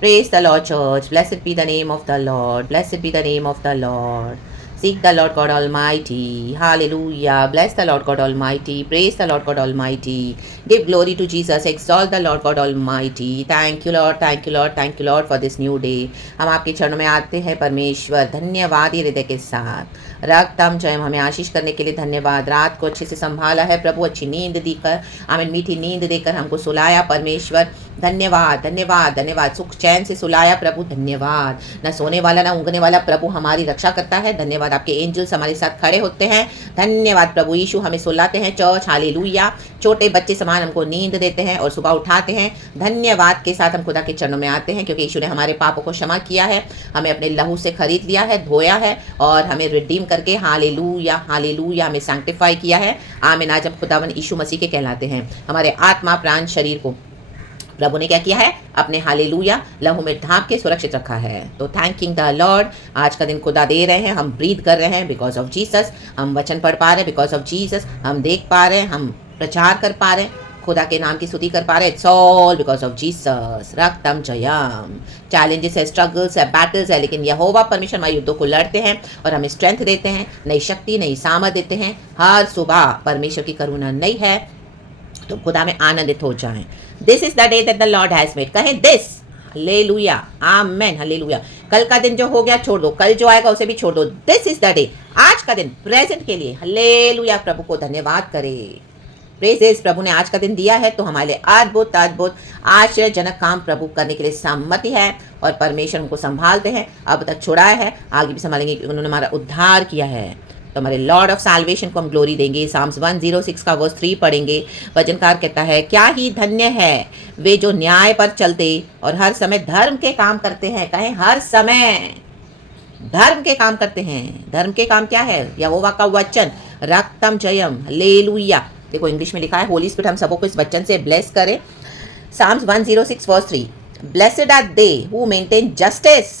Praise the Lord, church. Blessed be the name of the Lord. Blessed be the name of the Lord. Seek the Lord God Almighty. Hallelujah. Bless the Lord God Almighty. Praise the Lord God Almighty. Give glory to Jesus. Exalt the Lord God Almighty. Thank you, Lord. Thank you, Lord. Thank you, Lord, for this new day. हम आपके चरणों में आते हैं परमेश्वर, धन्यवाद ये हृदय के साथ। रक्तम जयम, हमें आशीष करने के लिए धन्यवाद। रात को अच्छे से संभाला है प्रभु, अच्छी नींद देकर, हमें मीठी नींद देकर हमको सुलाया परमेश्वर। धन्यवाद धन्यवाद धन्यवाद। सुख चैन से सुलाया प्रभु, धन्यवाद। न सोने वाला न ऊँगने वाला प्रभु हमारी रक्षा करता है। धन्यवाद, आपके एंजल्स हमारे साथ खड़े होते हैं। धन्यवाद प्रभु यीशु, हमें सुलाते हैं चर्च। हालेलुया। छोटे बच्चे समान हमको नींद देते हैं और सुबह उठाते हैं। धन्यवाद के साथ हम खुदा के चरणों में आते हैं, क्योंकि यीशु ने हमारे पापों को क्षमा किया है, हमें अपने लहू से खरीद लिया है, धोया है और हमें रिडीम करके हालेलुया हालेलुया हमें सैंक्टिफाई किया है। आमीन। आज हम खुदावन यीशु मसीह के कहलाते हैं। हमारे आत्मा प्राण शरीर को प्रभु ने क्या किया है, अपने हालेलुया लहू में ढांप के सुरक्षित रखा है। तो थैंकिंग द लॉर्ड। आज का दिन खुदा दे रहे हैं, हम ब्रीथ कर रहे हैं बिकॉज ऑफ जीसस, हम वचन पढ़ पा रहे हैं बिकॉज ऑफ जीसस, हम देख पा रहे हैं, हम प्रचार कर पा रहे हैं, खुदा के नाम की स्तुति कर पा रहे हैं। It's all because of Jesus. रक्तम जयम। चैलेंजेस है, स्ट्रगल्स है, बैटल्स है, लेकिन यहोवा परमेश्वर हमारे युद्धों को लड़ते हैं और हमें स्ट्रेंथ देते हैं, नई शक्ति नई सामर्थ देते हैं। हर सुबह परमेश्वर की करुणा नई है, तो खुदा में आनंदित हो जाएं। This is the day that the Lord has made. कहें दिस, हालेलुया, आमेन, हालेलुया। कल का दिन जो हो गया छोड़ दो, कल जो आएगा उसे भी छोड़ दो। दिस इज द डे, आज का दिन प्रेजेंट के लिए हालेलुया प्रभु को धन्यवाद करें। प्रेजेस, प्रभु ने आज का दिन दिया है तो हमारे लिए अद्भुत अद्भुत आश्चर्यजनक काम प्रभु करने के लिए सम्मति है और परमेश्वर हमको संभालते हैं। अब तक छुड़ाया है, आगे भी संभालेंगे, क्योंकि उन्होंने हमारा उद्धार किया है। तो हमारे लॉर्ड ऑफ सैल्वेशन को हम ग्लोरी देंगे। साम्स 106 का वर्स 3 पढ़ेंगे। वचनकार कहता है, क्या ही धन्य है वे जो न्याय पर चलते और हर समय धर्म के काम करते हैं। कहें हर समय धर्म के काम करते हैं। धर्म के काम क्या है? यहोवा का वचन। रक्तम जयम, हालेलुया। देखो इंग्लिश में लिखा है, होली स्पिरिट हम सबको को इस वचन से ब्लेस करे। Psalms 106 verse 3, blessed are they who maintain justice,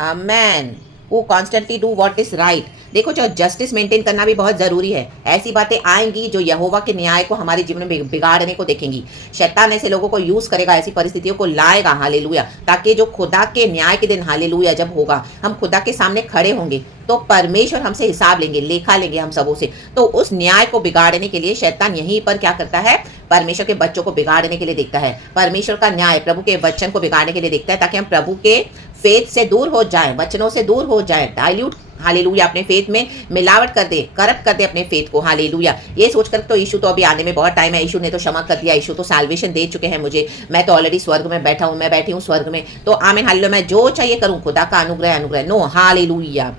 amen, who constantly do what is right. देखो, जो जस्टिस मेंटेन करना भी बहुत ज़रूरी है। ऐसी बातें आएंगी जो यहोवा के न्याय को हमारे जीवन में बिगाड़ने को देखेंगी। शैतान ऐसे लोगों को यूज़ करेगा, ऐसी परिस्थितियों को लाएगा, हालेलुया, ताकि जो खुदा के न्याय के दिन, हालेलुया, जब होगा, हम खुदा के सामने खड़े होंगे तो परमेश्वर हमसे हिसाब लेंगे, लेखा लेंगे हम सबों से। तो उस न्याय को बिगाड़ने के लिए शैतान यहीं पर क्या करता है, परमेश्वर के बच्चों को बिगाड़ने के लिए देखता है। परमेश्वर का न्याय प्रभु के वचन को बिगाड़ने के लिए देखता है, ताकि हम प्रभु के फेथ से दूर हो जाएं, वचनों से दूर हो जाएं, डाइल्यूट, हालेलुया, अपने फेथ में मिलावट कर दे, करप्ट कर दे अपने फेथ को, हालेलुया। ये सोचकर तो यीशु तो अभी आने में बहुत टाइम है, यीशु ने तो क्षमा कर दिया, यीशु तो सैल्वेशन दे चुके हैं मुझे, मैं तो ऑलरेडी स्वर्ग में बैठा हूँ, मैं बैठी हूँ स्वर्ग में, तो आमीन, हालेलुया, मैं जो चाहिए करूँ, खुदा का अनुग्रह, अनुग्रह, नो, हालेलुया,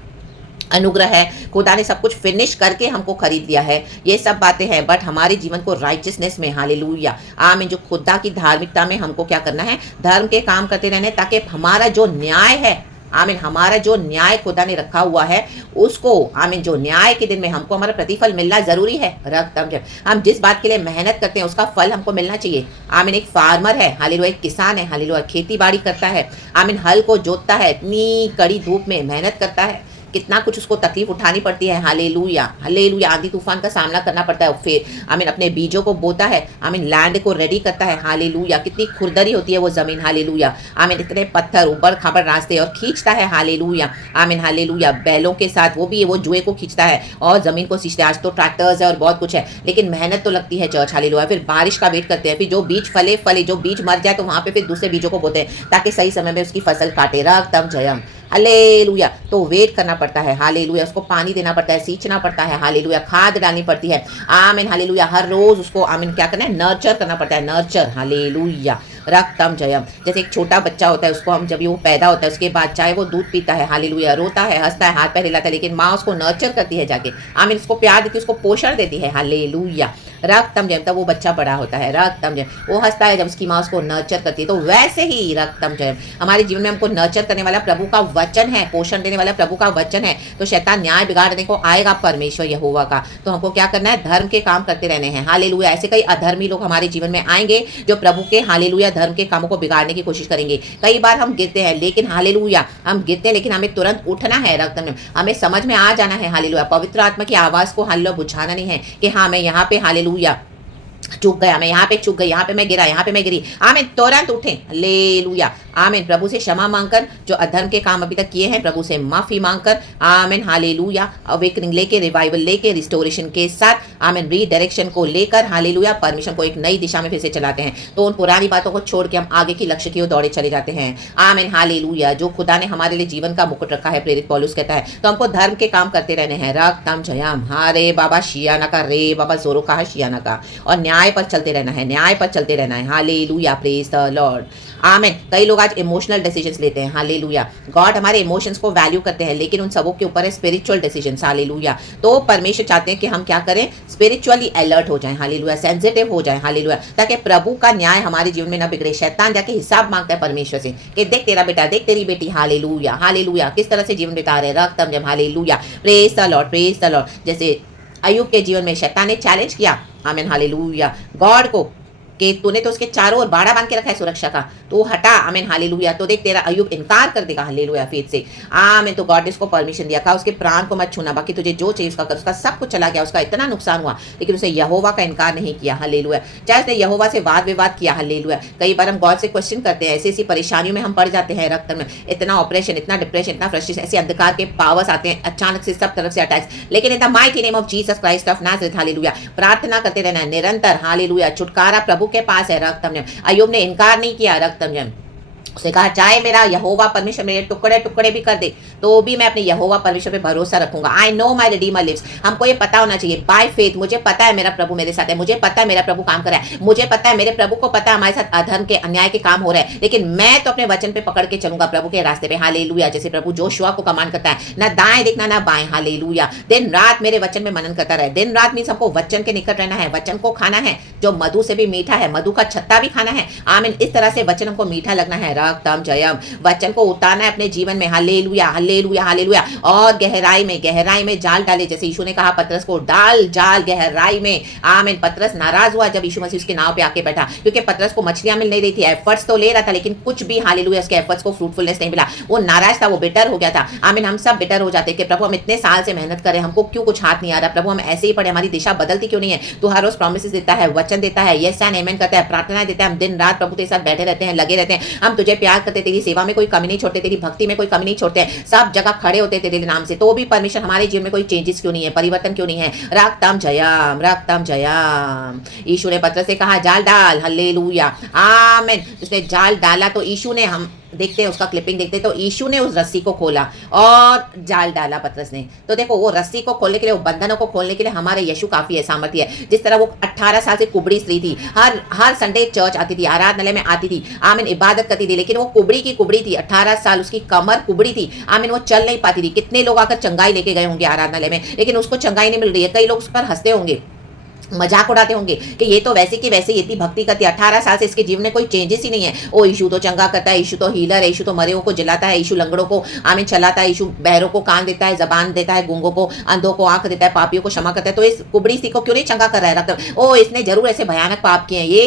अनुग्रह है। खुदा ने सब कुछ फिनिश करके हमको खरीद लिया है। ये सब बातें हैं, बट हमारे जीवन को राइचियसनेस में, हालेलुया, आमीन, जो खुदा की धार्मिकता में हमको क्या करना है, धर्म के काम करते रहने, ताकि हमारा जो न्याय है, आमीन, हमारा जो न्याय खुदा ने रखा हुआ है उसको, आमीन, जो न्याय के दिन में हमको हमारा प्रतिफल मिलना जरूरी है। रक्तम जब हम जिस बात के लिए मेहनत करते हैं उसका फल हमको मिलना चाहिए। आमीन, एक फार्मर है, हालेलुया, एक किसान है, हालेलुया, खेती बाड़ी करता है, आमीन, हल को जोतता है, इतनी कड़ी धूप में मेहनत करता है, कितना कुछ उसको तकलीफ उठानी पड़ती है, हालेलुया, हालेलुया, आंधी तूफान का सामना करना पड़ता है, फिर आमीन अपने बीजों को बोता है, आमीन, लैंड को रेडी करता है, हालेलुया, कितनी खुरदरी होती है वो जमीन, हालेलुया, आमीन, इतने पत्थर, ऊबड़ खाबड़ रास्ते, और खींचता है, हालेलुया, आमीन, हालेलुया, बैलों के साथ वो भी वो जुए को खींचता है और जमीन को सींचता है। आज तो ट्रैक्टर्स है और बहुत कुछ है, लेकिन मेहनत तो लगती है चर्च, हालेलुया। फिर बारिश का वेट करते हैं, फिर जो बीज फले, जो बीज मर जाए तो वहाँ पे फिर दूसरे बीजों को बोते हैं, ताकि सही समय में उसकी फसल काटे। रक्तम जयम, हालेलुया। तो वेट करना पड़ता है, हालेलुया, उसको पानी देना पड़ता है, सींचना पड़ता है, हालेलुया, खाद डालनी पड़ती है, आमीन, हालेलुया, हर रोज उसको, आमीन, क्या करना है, नर्चर करना पड़ता है, नर्चर, हालेलुया, रक्तम जयम। जैसे एक छोटा बच्चा होता है, उसको हम जब वो पैदा होता है उसके बाद चाहे वो दूध पीता है, हालेलुया, रोता है, हंसता है, हाथ पैर हिलाता है, लेकिन माँ उसको नर्चर करती है जाके, आमीन, उसको प्यार देती है, उसको पोषण देती है, हालेलुया, रक्तम जयम। तब वो बच्चा बड़ा होता है, रक्तम जयम, वो हंसता है जब उसकी माँ उसको नर्चर करती है। तो वैसे ही रक्तम जयम, हमारे जीवन में हमको नर्चर करने वाला प्रभु का वचन है, पोषण देने वाला प्रभु का वचन है। तो शैतान न्याय बिगाड़ने को आएगा, परमेश्वर यहोवा का, तो हमको क्या करना है, धर्म के काम करते रहने हैं, हालेलुया। ऐसे कई अधर्मी लोग हमारे जीवन में आएंगे जो प्रभु के, हालेलुया, धर्म के कामों को बिगाड़ने की कोशिश करेंगे। कई बार हम गिरते हैं, लेकिन हालेलुया, हम गिरते हैं, लेकिन हमें तुरंत उठना है, रक्तम जयम, हमें समझ में आ जाना है, हालेलुया, पवित्र आत्मा की आवाज़ को, हालेलुया, बुझाना नहीं है कि हाँ मैं यहाँ पे, हालेलुया, चूक गया, मैं यहाँ पे चूक गई, यहाँ पे मैं गिरा, यहाँ पे मैं गिरी, आमीन, तुरंत उठे, हालेलुया, आमीन। प्रभु से क्षमा मांगकर, जो अधर्म के काम अभी तक किए हैं प्रभु से माफी मांगकर, आमीन, हालेलुया, अवेकनिंग लेके, रिवाइवल लेके, रिस्टोरेशन के साथ, आमीन, रीडायरेक्शन को लेकर, हालेलुया, परमिशन को एक नई दिशा में फिर से चलाते हैं। तो उन पुरानी बातों को छोड़ के हम आगे की लक्ष्य की ओर दौड़े चले जाते हैं, आमीन, हालेलुया। जो खुदा ने हमारे लिए जीवन का मुकुट रखा है, प्रेरित पौलुस कहता है, तो हमको धर्म के काम करते रहने हैं, रक्तम जयम, हारे बाबा शियाना का, रे बाबा जोरो का, शियाना का, और न्याय पर चलते रहना है, न्याय पर चलते रहना है, हालेलुया, प्रेज द लॉर्ड, आमीन। कई लोग आज इमोशनल डिसीजंस लेते हैं, हालेलुया। गॉड हमारे इमोशंस को वैल्यू करते हैं, लेकिन उन सबों के ऊपर है स्पिरिचुअल डिसीजंस, हालेलुया। तो परमेश्वर चाहते हैं कि हम क्या करें, स्पिरिचुअली अलर्ट हो जाएं, हालेलुया, सेंसिटिव हो जाएं, हालेलुया, ताकि प्रभु का न्याय हमारे जीवन में ना बिगड़े। शैतान जाके हिसाब मांगता है परमेश्वर से कि देख तेरा बेटा, देख तेरी बेटी, हालेलुया, हालेलुया, किस तरह से जीवन बिता रहे, रक्तम जम, hallelujah, praise the Lord, praise the Lord. जैसे अय्यूब के जीवन में शैतान ने चैलेंज किया, आमीन, हालेलुया, गॉड को, कि तूने तो उसके चारों ओर बाड़ा बांध के रखा है सुरक्षा का, तो हटा, आमीन, हालेलुया, तो देख तेरा अय्यूब इनकार कर देगा, हालेलुया, फेथ से, आमीन। तो गॉड ने उसको परमिशन दिया, कहा उसके प्राण को मत छूना, बाकी तुझे जो चाहिए उसका कर। उसका सब कुछ चला गया, उसका इतना नुकसान हुआ, लेकिन उसने यहोवा का इनकार नहीं किया, हालेलुया। चाहे उसने यहोवा से वाद विवाद किया, हालेलुया। कई बार हम गॉड से क्वेश्चन करते हैं, ऐसी ऐसी परेशानियों में हम पड़ जाते हैं, रक्त में इतना ऑपरेशन, इतना डिप्रेशन, इतना फ्रस्ट्रेशन, ऐसे अंधकार के पावर्स आते हैं अचानक से सब तरफ से अटैक्स, लेकिन इन the mighty name of Jesus Christ of Nazareth, hallelujah, प्रार्थना करते रहना है निरंतर, हालेलुया। छुटकारा प्रभु के पास है, रक्तम। अय्यूब ने इनकार नहीं किया, रक्तम। उसने कहा चाहे मेरा यहोवा परमेश्वर मेरे टुकड़े टुकड़े भी कर दे, तो भी मैं अपने यहोवा परमेश्वर पे भरोसा रखूंगा। I know my redeemer lives. हमको ये पता होना चाहिए बाय फेथ, मुझे पता है मेरा प्रभु मेरे साथ है, मुझे पता है मेरा प्रभु काम कर रहा है, मुझे पता है मेरे प्रभु को पता है हमारे साथ अधर्म के अन्याय के काम हो रहे हैं, लेकिन मैं तो अपने वचन पे पकड़ के चलूंगा प्रभु के रास्ते पे, हालेलुया। जैसे प्रभु जोशुआ को कमांड करता है, ना दाएं देखना ना बाएं, हालेलुया, दिन रात मेरे वचन में मनन करता रहे। दिन रात मीन्स हमको वचन के निकट रहना है, वचन को खाना है जो मधु से भी मीठा है, मधु का छत्ता भी खाना है, आमीन। इस तरह से वचन हमको मीठा लगना है, रक्तम जयम, वचन को उतारना है अपने जीवन में, हालेलुया, हालेलुया, हालेलुया। और गहराई में जाल डाले, जैसे यीशु ने कहा पतरस को, डाल जाल गहराई में, आमीन। पतरस नाराज हुआ जब यीशु मसीह उसके नाव पे आके बैठा, क्योंकि पतरस को मछलियां मिल नहीं रही थी, एफर्ट्स तो ले रहा था, लेकिन कुछ भी, हालेलुया, उसके एफर्ट्स को फ्रूटफुलनेस नहीं मिला, वो नाराज था, वो बिटर हो गया था, आमीन। हम सब बिटर हो जाते कि प्रभु हम इतने साल से मेहनत करें, हमको क्यों कुछ हाथ नहीं आ रहा, प्रभु हम ऐसे ही पढ़े, हमारी दिशा बदलती क्यों नहीं है। तो हर रोज प्रॉमिसेस देता है, वचन देता है, यस एंड आमेन करता है, प्रार्थनाएं देता है, हम दिन रात प्रभु के साथ बैठे रहते हैं, लगे रहते हैं, हम तुझे प्यार करते, तेरी सेवा में कोई कमी नहीं छोड़ते, तेरी भक्ति में कोई कमी नहीं छोड़ते, सब जगह खड़े होते तेरे नाम से, तो भी परमेश्वर हमारे जीवन में कोई चेंजेस क्यों नहीं है, परिवर्तन क्यों नहीं है, रक्तम जयम, रक्तम जयम। यीशु ने पतरस से कहा जाल डाल, हालेलुया, आमीन। उसने जाल डाला, तो यीशु ने, हम देखते हैं उसका क्लिपिंग देखते हैं, तो यीशु ने उस रस्सी को खोला और जाल डाला पतरस ने। तो देखो वो रस्सी को खोलने के लिए, वो बंधनों को खोलने के लिए हमारे यीशु काफी है, सामर्थ्य है। जिस तरह वो 18 साल से कुबड़ी स्त्री थी, हर संडे चर्च आती थी, आराधनालय में आती थी, आमीन, इबादत करती थी, लेकिन वो कुबड़ी की कुबड़ी थी, 18 साल उसकी कमर कुबड़ी थी, आमीन, वो चल नहीं पाती थी। कितने लोग आकर चंगाई लेके गए होंगे आराधनालय में, लेकिन उसको चंगाई नहीं मिल रही है। कई लोग उस पर हंसते होंगे, मजाक उड़ाते होंगे कि ये तो वैसे की वैसे इतनी भक्ति करती है, 18 साल से इसके जीवन में कोई चेंजेस ही नहीं है। ओ यीशु तो चंगा करता है, यीशु तो हीलर है, यीशु तो मरे को जलाता है, यीशु लंगड़ों को आमीन चलाता है, यीशु बहरों को कान देता है, जबान देता है, गूंगों को, अंधों को आंख देता है, पापियों को क्षमा करता है। तो इस कुबड़ी सी को क्यों नहीं चंगा कर रहा है, मतलब ओ इसने जरूर ऐसे भयानक पाप किए हैं, ये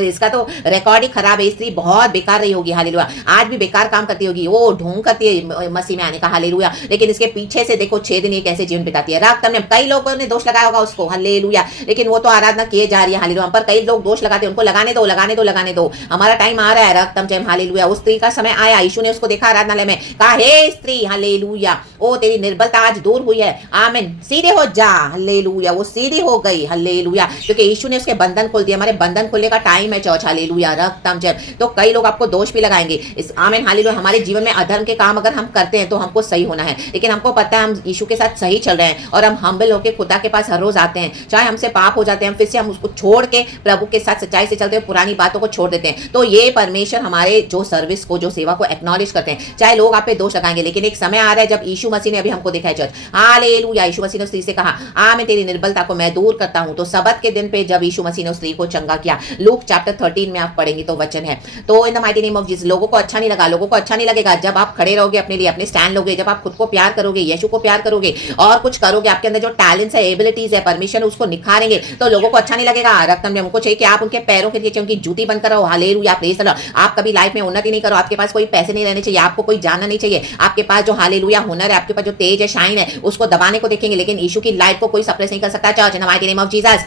इसका तो रिकॉर्ड ही खराब है, स्त्री बहुत बेकार रही होगी, हालेलुया, आज भी बेकार काम करती होगी, वो ढोंग करती है मसीह में आने का, हालेलुया, लेकिन इसके पीछे से देखो 6 दिन ये कैसे जीवन बिताती है। रात ने कई लोगों ने दोष लगाया होगा उसको, हालेलुया, लेकिन वो तो आराधना किए जा रही है, हालेलुया। पर कई लोग दोष लगाते हैं, उनको लगाने दो, लगाने दो, लगाने दो, हमारा टाइम आ रहा है, रक्तम जय, हालेलुया। उस स्त्री का समय आया, यीशु ने उसको देखा आराधनालय में, कहा हे स्त्री, हालेलुया, ओ तेरी निर्बलता आज दूर हुई है, आमीन, सीधे हो जा, हालेलुया। वो सीधी हो गई, हालेलुया, क्योंकि यीशु ने उसके बंधन खोल दिया। हमारे बंधन खोलने का टाइम है चर्च, हालेलुया, रक्तम जय। तो कई लोग आपको दोष भी लगाएंगे, इस आमीन, हालेलुया। हमारे जीवन में अधर्म के काम अगर हम करते हैं तो हमको सही होना है, लेकिन हमको पता है हम यीशु के साथ सही चल रहे हैं और हम हम्बल होकर खुदा के पास हर रोज आते हैं, चाहे हमसे पाप हो जाते हैं, हम फिर से हम उसको छोड़ के प्रभु के साथ सच्चाई से चलते हैं, पुरानी बातों को छोड़ देते हैं। तो ये परमेश्वर हमारे जो सर्विस को, जो सेवा को एक्नॉलेज करते हैं, चाहे लोग आप पे दोष लगाएंगे, लेकिन एक समय आ रहा है जब यीशु मसीह ने, अभी हमको देखा है चर्च, हालेलुया, यीशु मसीह ने स्त्री से कहा आ मैं तेरी निर्बलता को मैं दूर करता हूं। तो सबत के दिन पे जब यीशु मसीह ने स्त्री को चंगा किया, लूक चैप्टर 13 में आप पढ़ेंगे तो वचन है। तो इन the mighty name of Jesus, लोगों को अच्छा नहीं लगा, लोगों को अच्छा नहीं लगेगा जब आप खड़े रहोगे अपने लिए, अपने स्टैंड लोगे, जब आप खुद को प्यार करोगे, यीशु को प्यार करोगे और कुछ करोगे, आपके अंदर जो टैलेंट्स है, एबिलिटीज है, परमिशन उसको निखारेंगे, तो लोगों को अच्छा नहीं लगेगा। रक्तम में हमको चाहिए कि आप उनके पैरों के नीचे उनकी जूती बनकर रहो, हालेलुया, प्रेज द लॉर्ड। आप कभी लाइफ में उन्नति नहीं करो, आपके पास कोई पैसे नहीं रहने चाहिए, आपको कोई जानना नहीं चाहिए, आपके पास जो हालेलुया हुनर है, आपके पास जो तेज है, शाइन है, उसको दबाने को देखेंगे, लेकिन यीशु की लाइट को कोई सप्रेस नहीं कर सकता। Church in the mighty name of Jesus,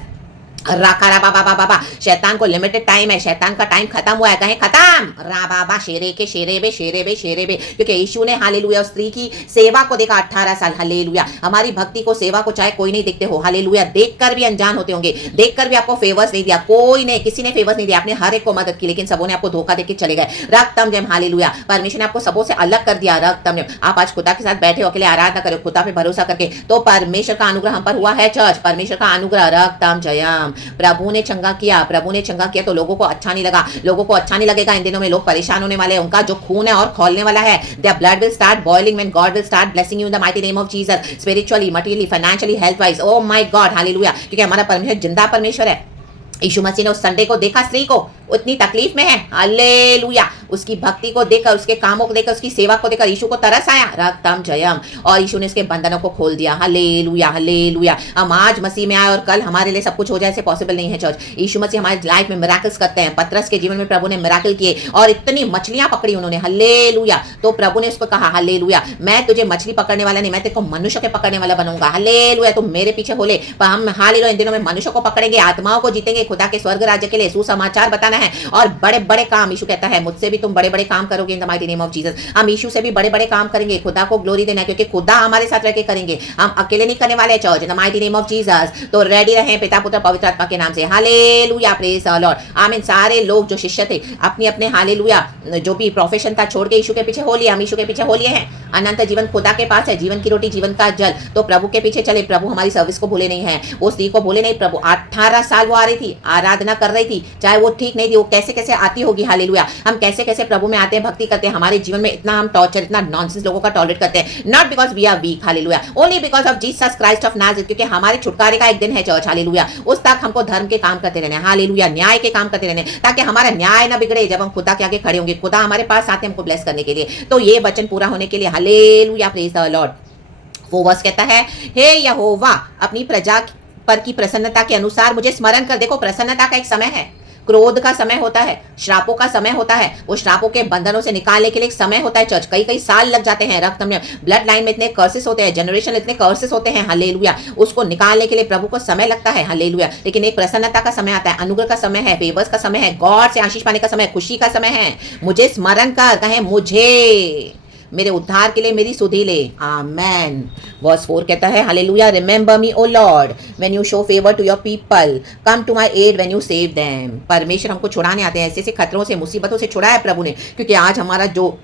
राखा बाबा बाबा बाबा, शैतान को लिमिटेड टाइम है, शैतान का टाइम खत्म हुआ है, कहें खत्म रा बाबा शेरे के शेरे बे शेरे बे शेरे बे, क्योंकि यीशु ने हालेलुया उस स्त्री की सेवा को देखा 18 साल। हालेलुया, हमारी भक्ति को, सेवा को चाहे कोई नहीं देखते हो, हालेलुया, देखकर भी अनजान होते होंगे, देखकर भी आपको फेवर्स नहीं दिया, कोई ने, किसी ने फेवर्स नहीं दिया, आपने हर एक को मदद की, लेकिन सबों ने आपको धोखा देके चले गए। रक्तम जम, हालेलुया, परमेश्वर ने आपको सबों से अलग कर दिया। रक्तम जम, आप आज खुदा के साथ बैठे हो, अकेले आराधना करो, खुदा पे भरोसा करके, तो परमेश्वर का अनुग्रह हम पर हुआ है। चर्च, परमेश्वर का अनुग्रह, रक्तम जयम, प्रभु ने चंगा किया, प्रभु ने चंगा किया, तो लोगों को अच्छा नहीं लगा, लोगों को अच्छा नहीं लगेगा। इन दिनों में लोग परेशान होने वाले हैं, उनका जो खून है और खोलने वाला है। Their blood will start boiling when God will start blessing you in the mighty name of Jesus, spiritually, materially, financially, health wise. Oh my God, hallelujah, क्योंकि हमारा परमेश्वर जिंदा परमेश्वर है। यीशु मसीह ने उस संडे को देखा, स्त्री को उतनी तकलीफ में है, हालेलुया, उसकी भक्ति को देखकर, उसके कामों को देखकर, उसकी सेवा को देखकर यीशु को तरस आया। रक्तम जयम, और यीशु ने उसके बंधनों को खोल दिया। हालेलुया हालेलुया, हम आज मसीह में आए और कल हमारे लिए सब कुछ हो जाए, ऐसे पॉसिबल नहीं है। चर्च, यीशु मसीह हमारे लाइफ में मिराकल्स करते हैं। पतरस के जीवन में प्रभु ने मिराकल किए और इतनी मछलियां पकड़ी उन्होंने, हालेलुया, तो प्रभु ने उसको कहा, हालेलुया, मैं तुझे मछली पकड़ने वाला नहीं, मैं तेरे को मनुष्य के पकड़ने वाला बनूंगा। हालेलुया, तुम मेरे पीछे हो ले, पर हम हालेलुया इन दिनों में मनुष्य को पकड़ेंगे, आत्माओं को जीतेंगे, खुदा के स्वर्ग राज्य के लिए सुसमाचार बताना है और बड़े बड़े काम। यीशु कहता है, मुझसे भी तुम बड़े बड़े काम करोगे इन the mighty name of Jesus. हम यीशु से भी बड़े बड़े काम करेंगे, खुदा को ग्लोरी देना है, क्योंकि खुदा हमारे साथ रह के करेंगे, हम अकेले नहीं करने वाले। Church, in the mighty name of Jesus, तो रेडी रहें पिता पुत्र पवित्र आत्मा के नाम से। हालेलुया, प्रेज द लॉर्ड, आमीन। सारे लोग जो शिष्य थे अपने अपने, हालेलुया, जो भी प्रोफेशन था छोड़ के यीशु के पीछे हो लिया। हम यीशु के पीछे हो लिए हैं। अनंत जीवन खुदा के पास है, जीवन की रोटी, जीवन का जल, तो प्रभु के पीछे चले। प्रभु हमारी सर्विस को भूले नहीं है, वो स्त्री को भूले नहीं। प्रभु 18 साल वो आ रही थी, आराधना कर रही थी, चाहे वो ठीक नहीं थी, वो कैसे कैसे आती होगी। हालेलुया, हम कैसे कैसे प्रभु में आते हैं, भक्ति करते हैं, हमारे जीवन में इतना हम टॉर्चर, इतना नॉनसेंस लोगों का टॉलरेट करते हैं, not because we are weak, hallelujah, only because of Jesus Christ of Nazareth, क्योंकि हमारे छुटकारे का एक दिन है। चर्च, हालेलुया, उस तक हमको धर्म के काम करते रहने, हालेलुया, न्याय के काम करते रहने, ताकि हमारा न्याय ना बिगड़े। जब हम खुदा के आगे खड़े होंगे, खुदा हमारे पास आते हैं हमको ब्लेस करने के लिए, तो ये वचन पूरा होने के लिए, हालेलुया, प्रेज द लॉर्ड। वो वर्स कहता है, हे यहोवा, अपनी प्रजा पर की प्रसन्नता के अनुसार मुझे स्मरण कर। देखो, प्रसन्नता का एक समय है, क्रोध का समय होता है, श्रापों का समय होता है, वो श्रापों के बंधनों से निकालने के लिए एक समय होता है। चर्च, कई कई साल लग जाते हैं। रक्त में, ब्लड लाइन में इतने कर्सेस होते हैं, जनरेशन इतने कर्सेस होते हैं, हालेलुया, उसको निकालने के लिए प्रभु को समय लगता है, हालेलुया। लेकिन एक प्रसन्नता का समय आता है, अनुग्रह का समय है, फेवर्स का समय है, गॉड से आशीष पाने का समय, खुशी का समय है। मुझे स्मरण कर, कहें मुझे, मेरे उद्धार के लिए मेरी सुधि ले, आमेन। वर्स 4 कहता है, hallelujah, remember me O Lord when you show favour to your people, come to my aid when you save them. परमेश्वर हमको छुड़ाने आते हैं, ऐसे ऐसे खतरों से, मुसीबतों से छुड़ाया प्रभु ने, क्योंकि आज हमारा जो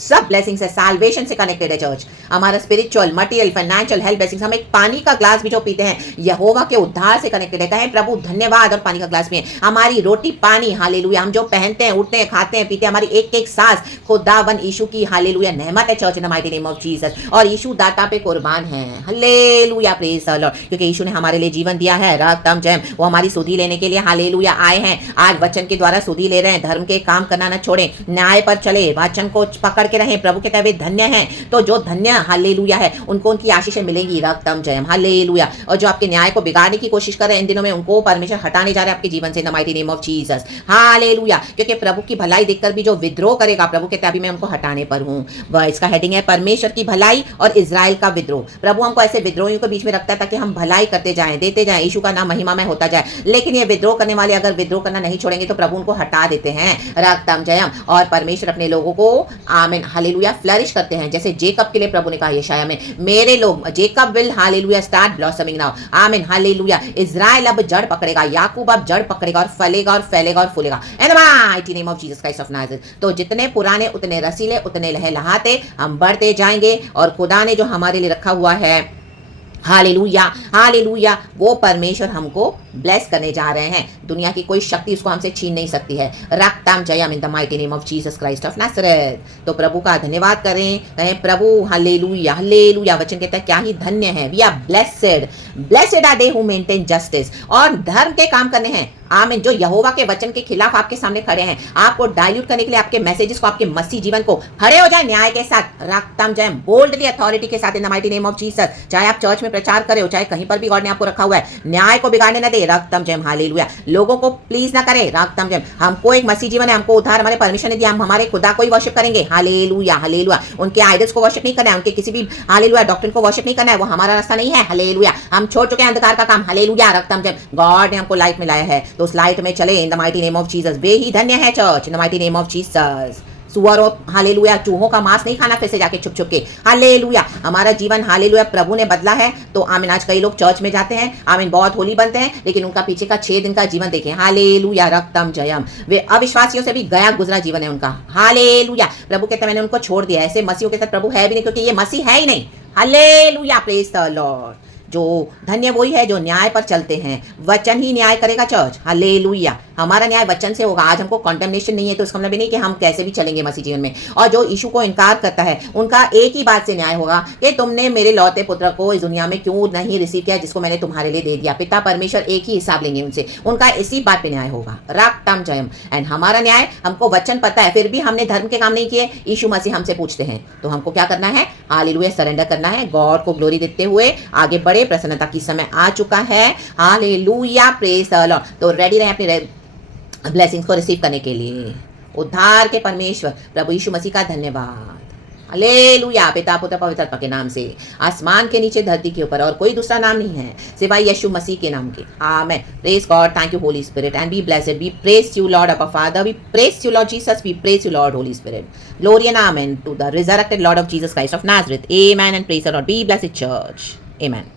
सब ब्लेसिंग्स है साल्वेशन से कनेक्टेड है। चर्च, हमारा spiritual, material, financial, health blessings, हम एक पानी का ग्लास भी जो पीते हैं यहोवा के उद्धार से कनेक्टेड है। कहें प्रभु धन्यवाद, और पानी का ग्लास में हमारी रोटी पानी, हालेलुया, हम जो पहनते हैं, उठते हैं, खाते हैं, पीते हैं, हमारी एक एक सांस खुदावन यीशु की, हालेलुया, नेमत है। Church, in the mighty name of Jesus, और यीशु दाता पे कुर्बान है, हालेलुया, प्रेज द लॉर्ड, क्योंकि यीशु ने हमारे लिए जीवन दिया है। रक्तम जयम, वो हमारी सुधि लेने के लिए, हालेलुया, आए हैं। आज वचन के द्वारा सुधि ले रहे हैं, धर्म के काम करना न छोड़ें, न्याय पर चले, वचन को पकड़ के रहें। प्रभु कहता है वे धन्य हैं, तो जो धन्य, हालेलुया, है उनको उनकी आशीषें मिलेंगी। रक्तम जयम, हालेलुया, और जो आपके न्याय को बिगाड़ने की कोशिश कर रहे हैं इन दिनों में, उनको परमेश्वर हटाने जा रहे हैं आपके जीवन से, इन the mighty name of Jesus, hallelujah, क्योंकि प्रभु की भलाई देखकर भी जो विद्रोह करेगा, प्रभु कहता है अभी मैं उनको हटाने पर हूं। वह इसका हेडिंग है, परमेश्वर की भलाई और इजराइल का विद्रोह। प्रभु हमको ऐसे विद्रोहियों के बीच में रखता है ताकि हम भलाई करते जाएं, देते जाएं, यीशु का नाम महिमामय होता जाए। लेकिन ये विद्रोह करने वाले अगर विद्रोह करना नहीं छोड़ेंगे तो प्रभु उनको हटा देते हैं। रक्तम जयम, और परमेश्वर अपने लोगों को, आमीन, हालेलुया, फ्लरिश करते हैं, जैसे जेकब के लिए प्रभु ने कहा यशाया में, मेरे लोग, Jacob will, hallelujah, start blossoming now, आमीन, हालेलुया, इजराइल अब जड़ पकड़ेगा, याकूब अब जड़ पकड़ेगा और फलेगा और फैलेगा और फूलेगा, in the mighty name of Jesus Christ of Nazareth. तो जितने पुराने उतने रसीले, उतने लहलहाते, हम बढ़ते जाएंगे, और खुदा ने जो हमारे लिए रखा हुआ है, हालेलुया हालेलुया, वो परमेश्वर हमको ब्लेस करने जा रहे हैं। दुनिया की कोई शक्ति उसको हमसे छीन नहीं सकती है। रक्तम जयम, in the mighty name of Jesus Christ of Nazareth. तो प्रभु का धन्यवाद करें, कहें प्रभु हालेलुया हालेलुया। वचन कहता है क्या ही धन्य है, we are blessed, blessed are they who maintain justice, और धर्म के काम करने हैं। आमीन, जो यहोवा के वचन के खिलाफ आपके सामने खड़े हैं, आपको डाइल्यूट करने के लिए, आपके मैसेजेस को, आपके मसीह जीवन को, खड़े हो जाए न्याय के साथ, रक्तम जय, बोल्डली अथॉरिटी के साथ इन the mighty name of Jesus. चाहे आप चर्च में प्रचार करें हो, चाहे कहीं पर भी गॉड ने आपको रखा हुआ है, न्याय को बिगाड़ने न दे, रक्तम जय, हालेलुया। लोगों को प्लीज ना करे, रक्तम जय। हमको एक मसीह जीवन है, हमको उद्धार हमारे परमिशन ने दिया, हम हमारे खुदा को ही वर्शिप करेंगे, हालेलुया हालेलुया। उनके आइडल्स को वर्शिप नहीं करना है, उनके किसी भी हालेलुया डॉक्टर को वर्शिप नहीं करना है, वो हमारा रास्ता नहीं है, हालेलुया। हम छोड़ चुके हैं अंधकार का काम, हालेलुया, रक्तम जय। गॉड ने हमको लाइट में लाया है, तो उस लाइट में चले in the mighty name of Jesus. वे ही धन्य है church in the mighty name of Jesus. सुअर और हालेलुया चूहों का मांस नहीं खाना फिर से जाके छुप छुप के, हालेलुया। हमारा जीवन हालेलुया प्रभु ने बदला है। तो आमीन, आज कई लोग चर्च में जाते हैं, आमीन, बहुत होली बनते हैं, लेकिन उनका पीछे का 6 दिन का जीवन देखें, हालेलुया, रक्तम जयम। वे अविश्वासियों से भी गया गुजरा जीवन है उनका, हालेलुया। प्रभु कहते हैं मैंने उनको छोड़ दिया, ऐसे मसीहों के साथ प्रभु है भी नहीं, क्योंकि ये मसीह है ही नहीं, हालेलुया, प्रेज द लॉर्ड। जो धन्य वही है जो न्याय पर चलते हैं, वचन ही न्याय करेगा चर्च, हालेलुया। हमारा न्याय वचन से होगा। आज हमको कॉन्डेमनेशन नहीं है, तो इसका मतलब नहीं कि हम कैसे भी चलेंगे मसीह जीवन में। और जो यीशु को इनकार करता है, उनका एक ही बात से न्याय होगा कि तुमने मेरे लौते पुत्र को इस दुनिया में क्यों नहीं रिसीव किया, जिसको मैंने तुम्हारे लिए दे दिया। पिता परमेश्वर एक ही हिसाब लेंगे उनसे, उनका इसी बात पे न्याय होगा, रक्तम जयम। एंड हमारा न्याय, हमको वचन पता है, फिर भी हमने धर्म के काम नहीं किए, यीशु मसीह हमसे पूछते हैं, तो हमको क्या करना है, हालेलुया, सरेंडर करना है, गॉड को ग्लोरी देते हुए आगे बढ़े। प्रसन्नता की समय आ चुका है, हालेलुया, प्रेज द लॉर्ड। तो रेडी रहे अपनी ब्लेसिंग्स को रिसीव करने के लिए। उद्धार के परमेश्वर प्रभु यीशु मसीह का धन्यवाद, हालेलुया। पिता पुत्र पवित्र आत्मा के नाम से, आसमान के नीचे धरती के ऊपर और कोई दूसरा नाम नहीं है सिवाय यीशु मसीह के नाम के, amen. Praise God, thank you Holy Spirit and be blessed. We praise you Lord our Father, we praise you Lord Jesus, we praise you Lord Holy Spirit. Glory and amen to the resurrected Lord of Jesus Christ of Nazareth, amen and praise the Lord. Be blessed church, amen.